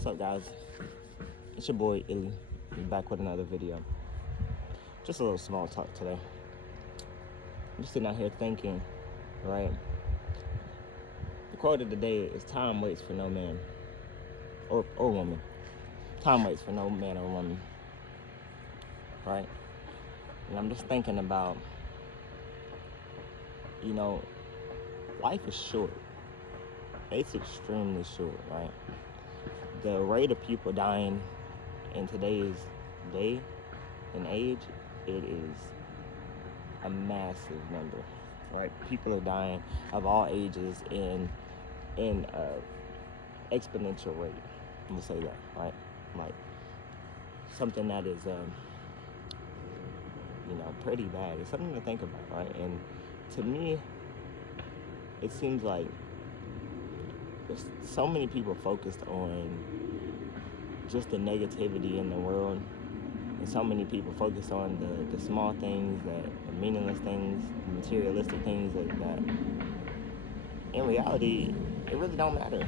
What's up, guys? It's your boy Illy. I'm back with another video. Just a little small talk today. I'm just sitting out here thinking, right? The quote of the day is time waits for no man or woman. Time waits for no man or woman, right? And I'm just thinking about, life is short. It's extremely short, right? The rate of people dying in today's day and age, it is a massive number, right? People are dying of all ages in exponential rate. I'm gonna say that, right? Like something that is pretty bad. It's something to think about, right? And to me, it seems like there's so many people focused on just the negativity in the world, and so many people focus on the small things, the meaningless things, the materialistic things that in reality, it really don't matter.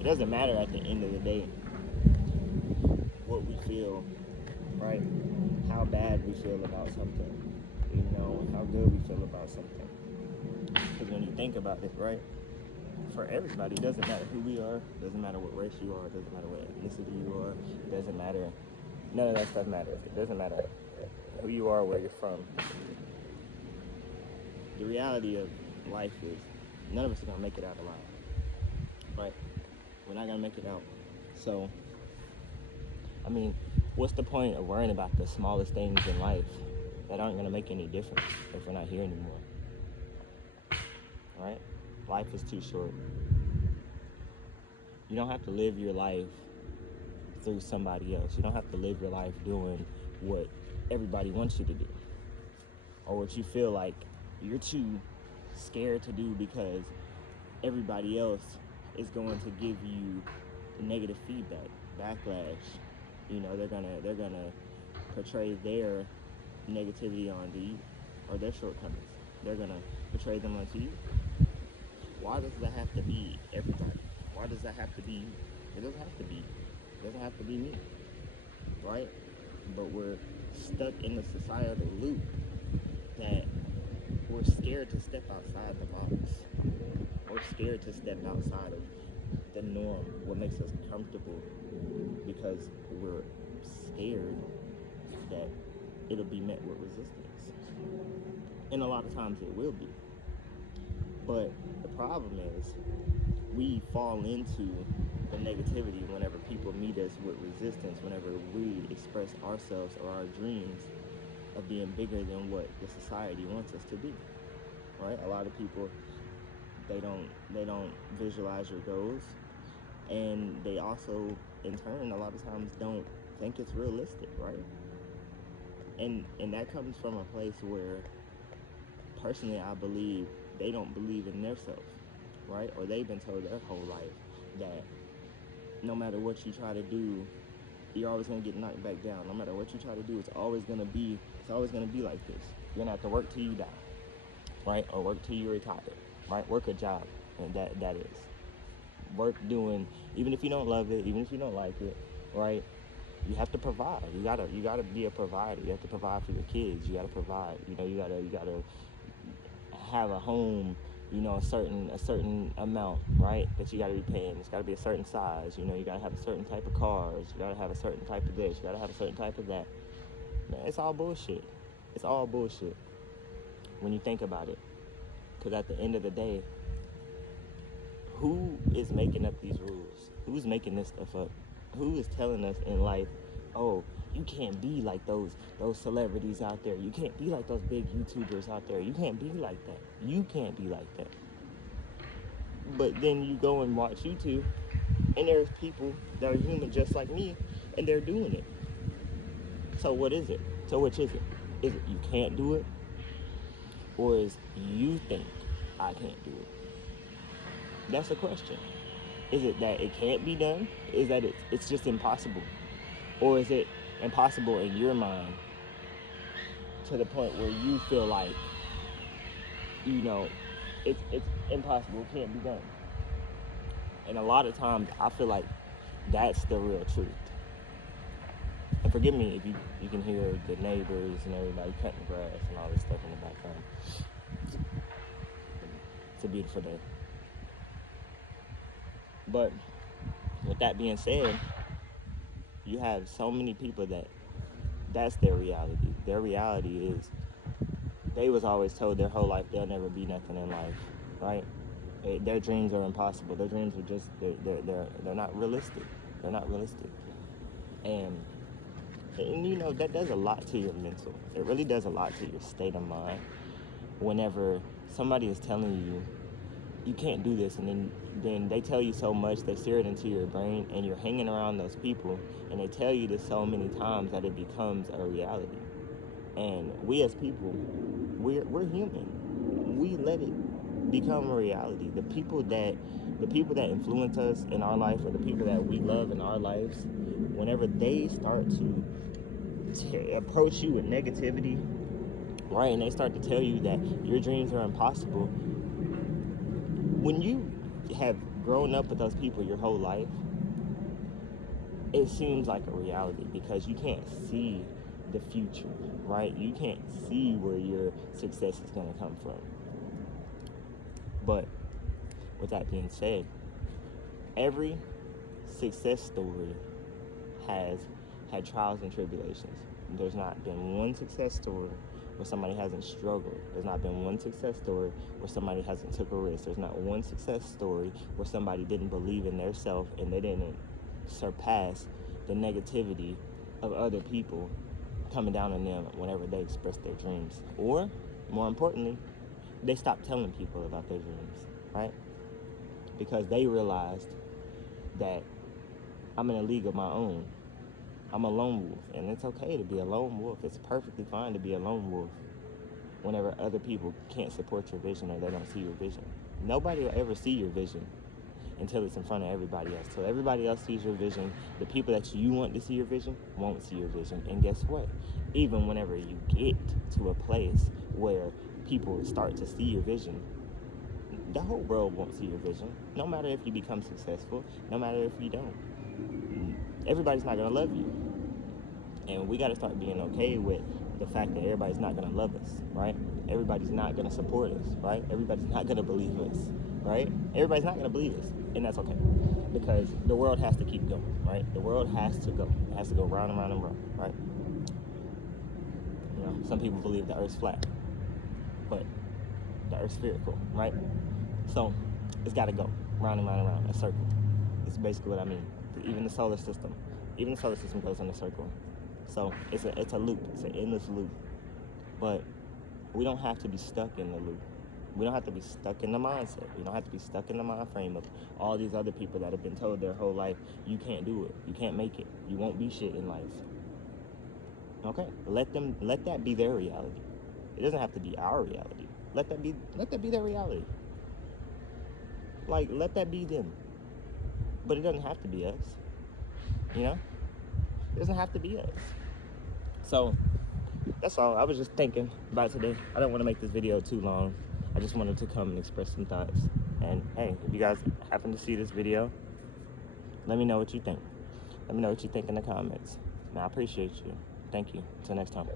It doesn't matter at the end of the day what we feel, right? How bad we feel about something, how good we feel about something. Because when you think about it, right, for everybody, it doesn't matter who we are, doesn't matter what race you are, it doesn't matter what ethnicity you are, it doesn't matter, none of that stuff matters. It doesn't matter who you are, where you're from. The reality of life is none of us are going to make it out alive, right? We're not going to make it out. So, what's the point of worrying about the smallest things in life that aren't going to make any difference if we're not here anymore, right? Life is too short. You don't have to live your life through somebody else. You don't have to live your life doing what everybody wants you to do, or what you feel like you're too scared to do because everybody else is going to give you negative feedback, backlash. They're gonna portray their negativity onto you, or their shortcomings. They're gonna portray them onto you. Why does that have to be everybody? Why does that have to be you? It doesn't have to be you. It doesn't have to be me, right? But we're stuck in the societal loop that we're scared to step outside the box. We're scared to step outside of the norm, what makes us comfortable, because we're scared that it'll be met with resistance. And a lot of times it will be. But the problem is we fall into the negativity whenever people meet us with resistance, whenever we express ourselves or our dreams of being bigger than what the society wants us to be, right? A lot of people, they don't visualize your goals, and they also, in turn, a lot of times don't think it's realistic, right? And that comes from a place where, personally, I believe they don't believe in themselves, right? Or they've been told their whole life that no matter what you try to do, you're always gonna get knocked back down. No matter what you try to do, it's always gonna be like this. You're gonna have to work till you die, right? Or work till you retire, right? Work a job, and that is work doing, even if you don't love it, even if you don't like it, right? You have to provide. You gotta be a provider. You have to provide for your kids. You gotta provide. You gotta have a home, a certain amount, right, that you gotta be paying. It's gotta be a certain size. You gotta have a certain type of cars. You gotta have a certain type of this. You gotta have a certain type of that. Man, it's all bullshit. It's all bullshit when you think about it. Because at the end of the day, who is making up these rules? Who's making this stuff up? Who is telling us in life, oh, you can't be like those celebrities out there. You can't be like those big YouTubers out there. You can't be like that. You can't be like that. But then you go and watch YouTube, and there's people that are human just like me, and they're doing it. So what is it? So which is it? Is it you can't do it? Or is you think I can't do it? That's the question. Is it that it can't be done? Is that it's just impossible? Or is it impossible in your mind to the point where you feel like, it's impossible, it can't be done? And a lot of times I feel like That's the real truth. And forgive me if you can hear the neighbors and everybody cutting grass and all this stuff in the background. It's a beautiful day. But with that being said, you have so many people that's their reality. Their reality is they was always told their whole life they'll never be nothing in life, right? Their dreams are impossible. Their dreams are just they're not realistic. They're not realistic. And you know, that does a lot to your mental. It really does a lot to your state of mind whenever somebody is telling you you can't do this, and then they tell you so much, they sear it into your brain, and you're hanging around those people and they tell you this so many times that it becomes a reality. And we as people, we're human. We let it become a reality. The people that influence us in our life, or the people that we love in our lives, whenever they start to approach you with negativity, right, and they start to tell you that your dreams are impossible, when you have grown up with those people your whole life, it seems like a reality because you can't see the future, right? You can't see where your success is going to come from. But with that being said, every success story has had trials and tribulations. There's not been one success story where somebody hasn't struggled. There's not been one success story where somebody hasn't took a risk. There's not one success story where somebody didn't believe in their self and they didn't surpass the negativity of other people coming down on them whenever they express their dreams. Or, more importantly, they stopped telling people about their dreams, right? Because they realized that I'm in a league of my own. I'm a lone wolf, and it's okay to be a lone wolf. It's perfectly fine to be a lone wolf whenever other people can't support your vision or they don't see your vision. Nobody will ever see your vision until it's in front of everybody else. Till everybody else sees your vision, the people that you want to see your vision won't see your vision. And guess what? Even whenever you get to a place where people start to see your vision, the whole world won't see your vision. No matter if you become successful, no matter if you don't. Everybody's not going to love you. And we got to start being okay with the fact that everybody's not going to love us, right? Everybody's not going to support us, right? Everybody's not going to believe us, right? Everybody's not going to believe us, and that's okay. Because the world has to keep going, right? The world has to go. It has to go round and round and round, right? You know, some people believe the Earth's flat, but the Earth's spherical, right? So it's got to go round and round and round, a circle. It's basically what I mean. Even the solar system goes in a circle. So it's a loop. It's an endless loop. But we don't have to be stuck in the loop. We don't have to be stuck in the mindset. We don't have to be stuck in the mind frame of all these other people that have been told their whole life, you can't do it, you can't make it, you won't be shit in life. Okay, let that be their reality. It doesn't have to be our reality. Let that be their reality. Like, let that be them. But it doesn't have to be us. You know? It doesn't have to be us. So that's all. I was just thinking about today. I don't want to make this video too long. I just wanted to come and express some thoughts. And hey, if you guys happen to see this video, let me know what you think. Let me know what you think in the comments. And I appreciate you. Thank you. Until next time.